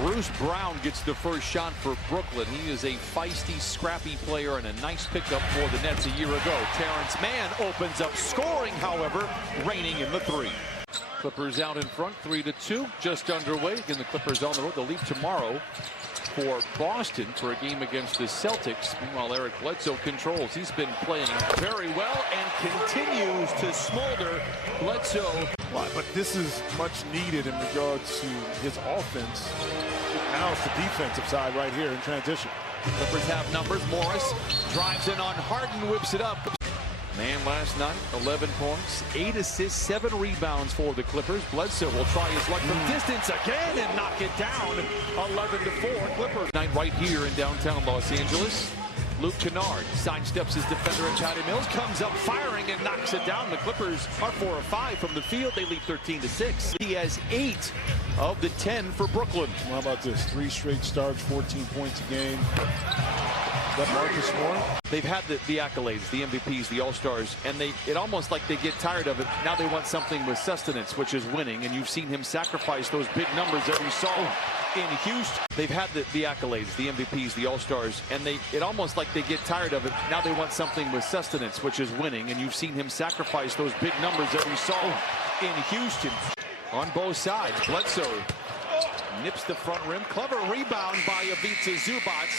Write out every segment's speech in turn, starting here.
Bruce Brown gets the first shot for Brooklyn. He is a feisty, scrappy player and a nice pickup for the Nets a year ago. Terrence Mann opens up scoring, however, reigning in the three. Clippers out in front, 3-2, just underway. Again, the Clippers on the road. They'll leave tomorrow for Boston for a game against the Celtics. Meanwhile, Eric Bledsoe controls. He's been playing very well and continues to smolder. Bledsoe. But this is much needed in regards to his offense. Now it's the defensive side right here in transition. Clippers have numbers. Morris drives in on Harden, whips it up. Man last night, 11 points, 8 assists, 7 rebounds for the Clippers. Bledsoe will try his luck from distance again and knock it down. 11-4 Clippers. Night right here in downtown Los Angeles. Luke Kennard sidesteps his defender at Patty Mills, comes up firing and knocks it down. The Clippers are 4 of 5 from the field. They lead 13-6. He has 8 of the 10 for Brooklyn. How about this? 3 straight starts, 14 points a game. That Marcus Moore? They've had the accolades, the MVPs, the All-Stars, and it almost like they get tired of it. Now they want something with sustenance, which is winning, and you've seen him sacrifice those big numbers that we saw in Houston. They've had the accolades, the MVPs, the All-Stars, and it almost like they get tired of it. Now they want something with sustenance, which is winning, and you've seen him sacrifice those big numbers that we saw in Houston. On both sides, Bledsoe nips the front rim. Clever rebound by Ivica Zubac.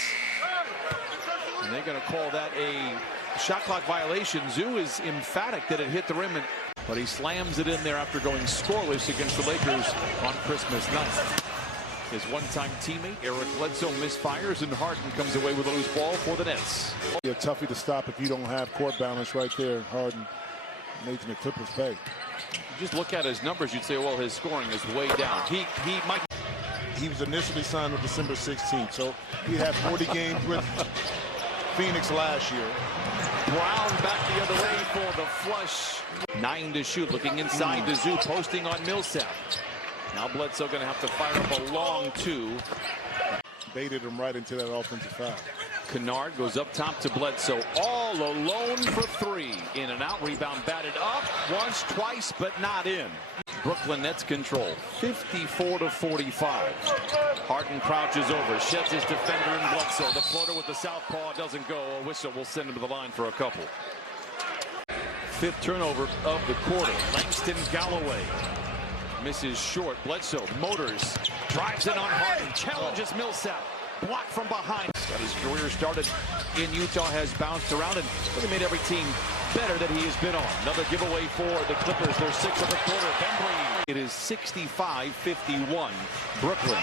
And they're going to call that a shot clock violation. Zoo is emphatic that it hit the rim, but he slams it in there after going scoreless against the Lakers on Christmas night. His one-time teammate, Eric Bledsoe, misfires, and Harden comes away with a loose ball for the Nets. A toughie to stop if you don't have court balance right there. Harden making the Clippers pay. You just look at his numbers, you'd say, well, his scoring is way down. He was initially signed on December 16th, so he had 40 games with Phoenix last year. Brown back the other way for the flush. 9 to shoot, looking inside to Zoo, posting on Millsap. Now Bledsoe going to have to fire up a long 2. Baited him right into that offensive foul. Kennard goes up top to Bledsoe, all alone for 3. In and out, rebound batted up once, twice, but not in. Brooklyn Nets control, 54-45. Harden crouches over, sheds his defender in Bledsoe. The floater with the southpaw doesn't go. A whistle will send him to the line for a couple. 5th turnover of the quarter. Langston Galloway misses short. Bledsoe motors, drives in on Harden, challenges Millsap. Blocked from behind. Got his career started in Utah, has bounced around and really made every team better that he has been on. Another giveaway for the Clippers. They're 6th of the quarter. Bembry. It is 65-51. Brooklyn.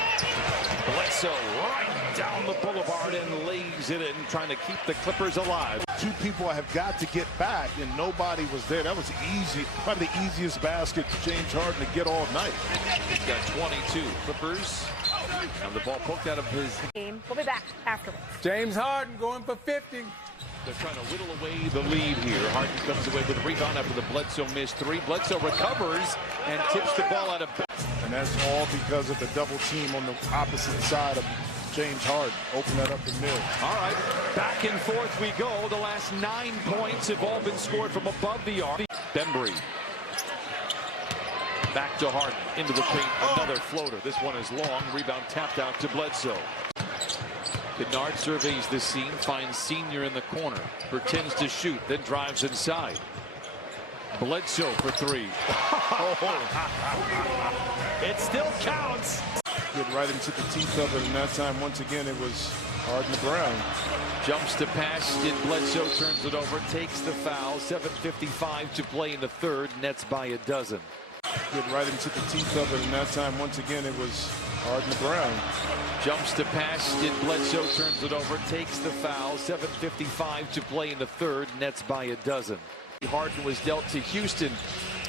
Bledsoe right down the boulevard and lays it in, trying to keep the Clippers alive. 2 people have got to get back, and nobody was there. That was easy, probably the easiest basket for James Harden to get all night. He's got 22. Clippers. And the ball poked out of his game. We'll be back afterwards. James Harden going for 50. They're trying to whittle away the lead here. Harden comes away with a rebound after the Bledsoe missed 3. Bledsoe recovers and tips the ball out of bounds. And that's all because of the double team on the opposite side of James Harden. Open that up to Mills. All right, back and forth we go. The last 9 points have all been scored from above the arc. Bembry. Back to Harden, into the paint, another floater. This one is long, rebound tapped out to Bledsoe. Kennard surveys the scene, finds Senior in the corner, pretends to shoot, then drives inside. Bledsoe for 3. It still counts. Get right into the teeth of it, and that time, once again, it was Harden to Brown. Jumps to pass, did Bledsoe, turns it over, takes the foul. 7:55 to play in the third, Nets by a dozen. Get right into the teeth of it, and that time, once again, it was Harden to Brown. Jumps to pass, did Bledsoe, turns it over, takes the foul. 7:55 to play in the third, Nets by a dozen. Harden was dealt to Houston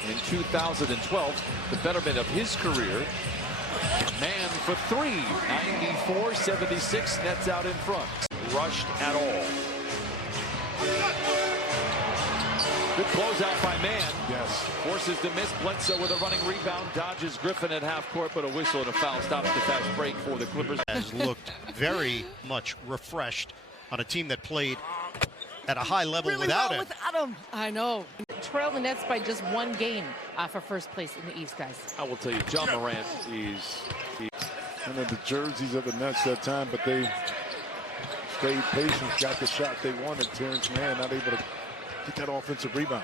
in 2012, the betterment of his career. Man for 3, 94-76, Nets out in front. Rushed at all. Good closeout by Mann. Yes. Forces to miss. Bledsoe with a running rebound. Dodges Griffin at half court, but a whistle and a foul stops the fast break for the Clippers. Has looked very much refreshed on a team that played at a high level without him. I know. Trail the Nets by just 1 game for first place in the East, guys. I will tell you, John Morant is One of the jerseys of the Nets that time, but they stayed patient, got the shot they wanted. Terrence Mann not able to get that offensive rebound.